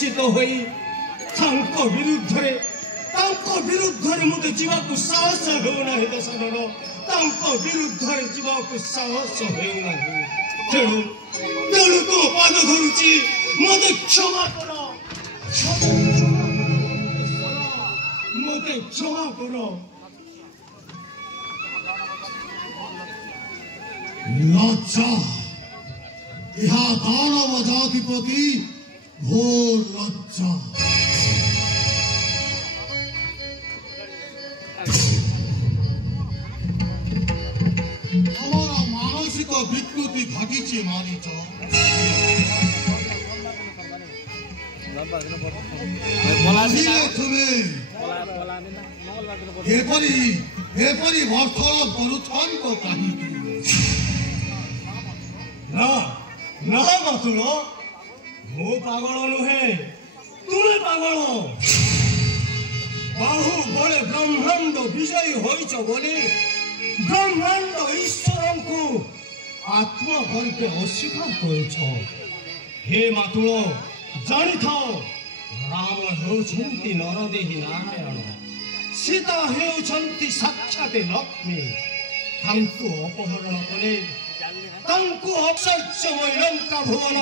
ନିଶ୍ଚିତ ହୋଇ ତାଙ୍କ ବିରୁଦ୍ଧରେ ମୋତେ ଯିବାକୁ ସାହସ ହେଉନାହିଁ ଦଶରଥ। ତାଙ୍କ ବିରୁଦ୍ଧରେ ଯିବାକୁ ସାହସ ହେଉନାହିଁ। ତେଣୁ ତୋ ପାଦ ଧରୁଛି, ମୋତେ କ୍ଷମା କର, ମୋତେ କ୍ଷମା କର। ଲଜ୍ଜା, ଏହା ଦାନବ ଜାତି ପ୍ରତି ଘୋର ଲଜ୍ଜା। ତମର ମାନସିକ ବିକୃତି ଘଟିଛି ମାରିଚ। ତୁମେ ଏପରି ଭର୍ଥଳ କରୁଛନ୍ତ କାହିଁକି? ନା ମାତୁଳ, ମୁଁ ପାଗଳ ନୁହେଁ, ତୁମେ ପାଗଳ। ବାହୁବଳେ ବ୍ରହ୍ମାଣ୍ଡ ବିଜୟୀ ହୋଇଛ ବୋଲି ବ୍ରହ୍ମାଣ୍ଡ ଈଶ୍ୱରଙ୍କୁ ଆତ୍ମଗର୍ଭେ ଅସ୍ୱୀକାର କରୁଛ। ହେ ମାତୁଳ, ଜାଣିଥାଅ, ରାମ ହେଉଛନ୍ତି ନରଦେହୀ ନାରାୟଣ, ସୀତା ହେଉଛନ୍ତି ସାକ୍ଷାତ ଲକ୍ଷ୍ମୀ। ତାଙ୍କୁ ଅପହରଣ କଲେ ତାଙ୍କୁ ଐଶ୍ୱର୍ଯ୍ୟମୟ ଲଙ୍କା ଭୁବନ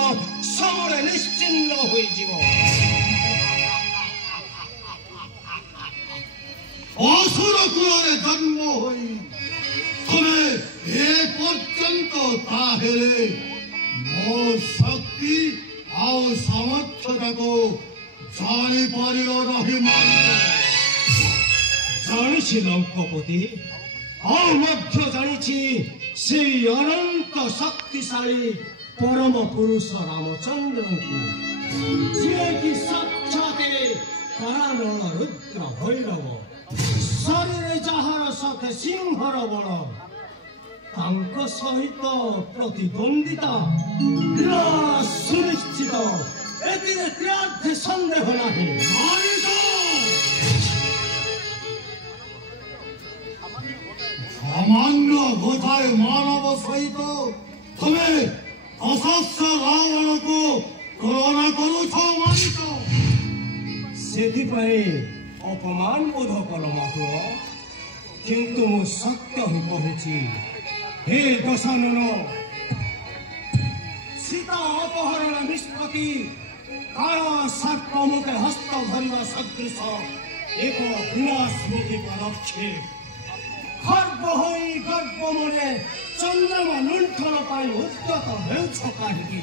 ସମରେ ନିଶ୍ଚିହ୍ନ ହୋଇଯିବ। ଅସୁର କୁଳରେ ଜନ୍ମ ହୋଇ ତମେ ଏ ପର୍ଯ୍ୟନ୍ତ ତାହେଲେ ମୋ ଶକ୍ତି ଆଉ ସାମର୍ଥ୍ୟଟାକୁ ଜାଣିପାରିଲ ନାହିଁ ମାରିଚ। ଜାଣିଛି ଲଙ୍କପତି, ଆଉ ମଧ୍ୟ ଜାଣିଛି ସେଇ ଅନନ୍ତ ଶକ୍ତିଶାଳୀ ପରମ ପୁରୁଷ ରାମଚନ୍ଦ୍ରଙ୍କୁ, ଯିଏକି ସାକ୍ଷାତ କାଳମଳ ରୁଦ୍ର ଭୈରବ, ଶରୀରେ ଯାହାର ସତେ ସିଂହର ବଳ। ତାଙ୍କ ସହିତ ପ୍ରତିଦ୍ୱନ୍ଦିତା ସୁନିଶ୍ଚିତ, ଏଥିରେ ତ୍ରିଆର୍ଥେ ସନ୍ଦେହ ନାହିଁ। ସାମାନ୍ୟ ଗୋଟାଏ ମାନବ ସହିତ ତମେ ଅଶସ୍ତ୍ର ରାବଣକୁ ତୁଳନା କରୁଛ ମାରିଚ। ସେଥିପାଇଁ ଅପମାନ ବୋଧ କଲ ମାତୁଳ, କିନ୍ତୁ ମୁଁ ସତ୍ୟ ହିଁ କହୁଛି। ହେ ଦଶାନନ, ସୀତା ଅପହରଣ ନିଷ୍ପତ୍ତି କାଳ ସର୍ପ ମୁଖେ ହସ୍ତ ଧରିବା ସଦୃଶ ଏକ ବିନାଶମୁଖୀ ପଦକ୍ଷେପ। ଖର୍ବ ହୋଇ ଗର୍ବ ମନେ ଚନ୍ଦ୍ରମା ଲୁଣ୍ଠନ ପାଇଁ ଉଦ୍ୟତ ହେଉଛ କାହିଁକି?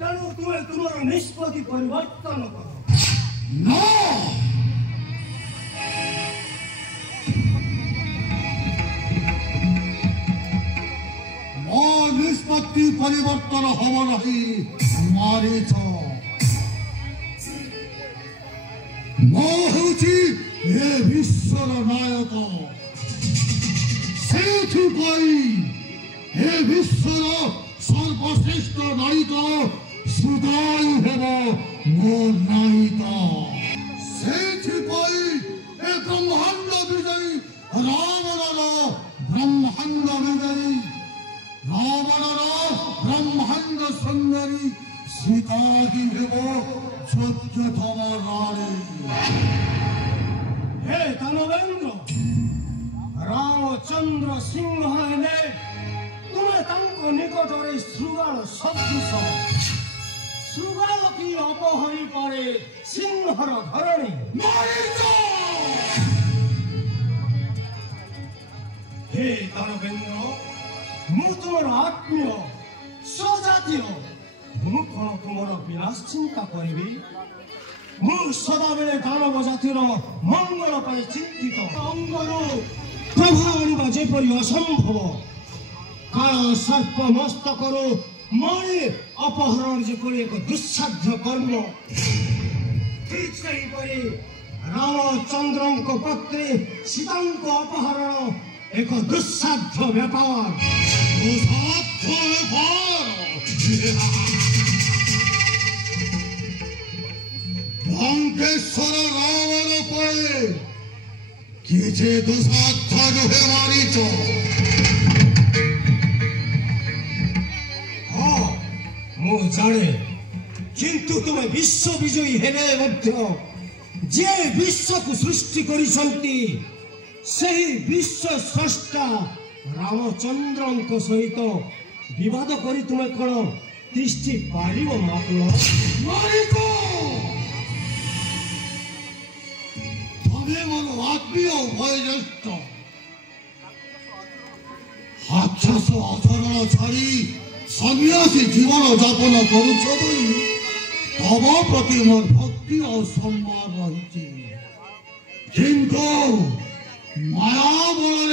ତେଣୁ ତୁମେ ତୁମର ନିଷ୍ପତ୍ତି ପରିବର୍ତ୍ତନ କର। ମୋ ନିଷ୍ପତ୍ତି ପରିବର୍ତ୍ତନ ହବ ନାହିଁ ମାରିଚ। ମୁଁ ହେଉଛି ଏ ବିଶ୍ୱର ନାୟକ, ସେଥିପାଇଁ ଏ ବିଶ୍ୱର ସର୍ବଶ୍ରେଷ୍ଠ ନାୟିକ ସୁଦାୟୁ ହେବ ମୋ ନାୟିକା। ସେଥିପାଇଁ ଏ ବ୍ରହ୍ମାଣ୍ଡ ବିଜୟୀ ରାବଣର ବ୍ରହ୍ମାଣ୍ଡ ବିଜୟୀ ରାବଣର ବ୍ରହ୍ମାଣ୍ଡ ସୁନ୍ଦରୀ ସୀତା ହିଁ ହେବ ସତ୍ୟତମ ନାରୀ। ହେ ଦାନବେନ୍ଦ୍ର, ରାମଚନ୍ଦ୍ର ସିଂହ ହେଲେ ତୁମେ ତାଙ୍କ ନିକଟରେ ଶୃଗାଳ ସଦୃଶ। ଶୃଗାଳ କି ଅପହରି ପରେ ସିଂହର ଧରଣୀ। ହେ ଦାନବେନ୍ଦ୍ର, ମୁଁ ତୁମର ଆତ୍ମୀୟ ସ୍ୱଜାତୀୟ, ମୁଁ କଣ ତୁମର ବିନାଶ ଚିନ୍ତା କରିବି? ମୁଁ ସଦାବେଳେ ଦାନବ ଜାତିର ମଙ୍ଗଳ ପାଇଁ ଚିନ୍ତିତ। ଅଙ୍ଗରୁ ପ୍ରଭା ଆଣିବା ଯେପରି ଅସମ୍ଭବ, କାଳ ସର୍ପ ମସ୍ତକରୁ ମଣି ଅପହରଣ ଯେପରି ଏକ ଦୁଃସାଧ୍ୟ କର୍ମ, ଠିକ୍ ସେହିପରି ରାମଚନ୍ଦ୍ରଙ୍କ ପତ୍ନୀ ସୀତାଙ୍କ ଅପହରଣ ଏକ ଦୁଃସାଧ୍ୟ ବ୍ୟାପାର। ଲଙ୍କେଶ୍ୱର ରାବଣ ପରେ କିଛି ଦୁଃସାଧ୍ୟ ନୁହେଁ ମାରିଚ। ହଁ, ମୁଁ ଜାଣେ किंतु तुम विश्व विजयी हेले मध्य जे विश्व को सृष्टि करिसंती सही विश्व स्रष्टा रामचंद्र सहित विवाद करी तुम कौन दृष्टि पार मातुल तमें मोर आत्मीय वयोज्येष्ठ राक्षस आचरण छाड़ी सन्यासी जीवन यापन करुछ तब प्रति मोर भक्ति और सम्मान रही किंतु माया बल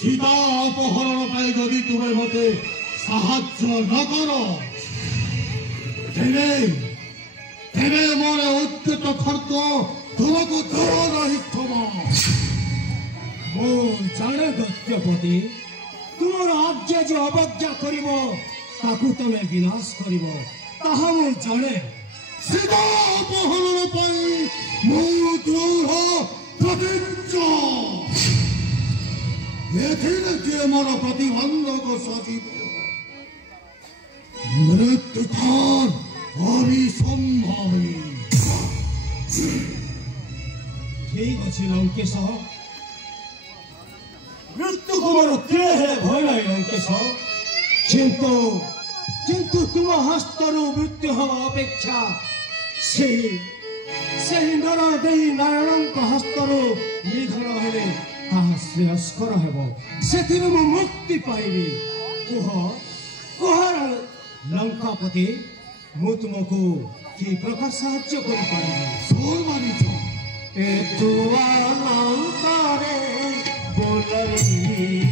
सीता अपहरण पाई जदि तुम्हें मते साहाय्य न कर तेरे मोर उद्यत खर्च तुमको दूर नहीं क्षमा मो जाने गत्यपति तुम आज्ञा जो अवज्ञा करिवो ताकू तमे विनाश करिवो ताहा मो जाने सीता अपहरण पाई मो दृढ़ प्रतिज्ञा एथिले जे मोर प्रतिबंधक सजीव मृत्यु थान अभिसंभावी ठीक अच्छे लंकेश मृत्यु को मोर देह भय नहीं लंकेश किंतु तुम हस्तरु मृत्यु हवा अपेक्षा से नर देही नारायण हस्तरु निधन हेले ताहा श्रेयस्कर हेबो सेथिरे मु मुक्ति पाइबी कुहर लंकापति मु तुमको कि प्रकार साहाय्य करि पारिबी सोल मानिछ ए तुआ लंकारे बोलई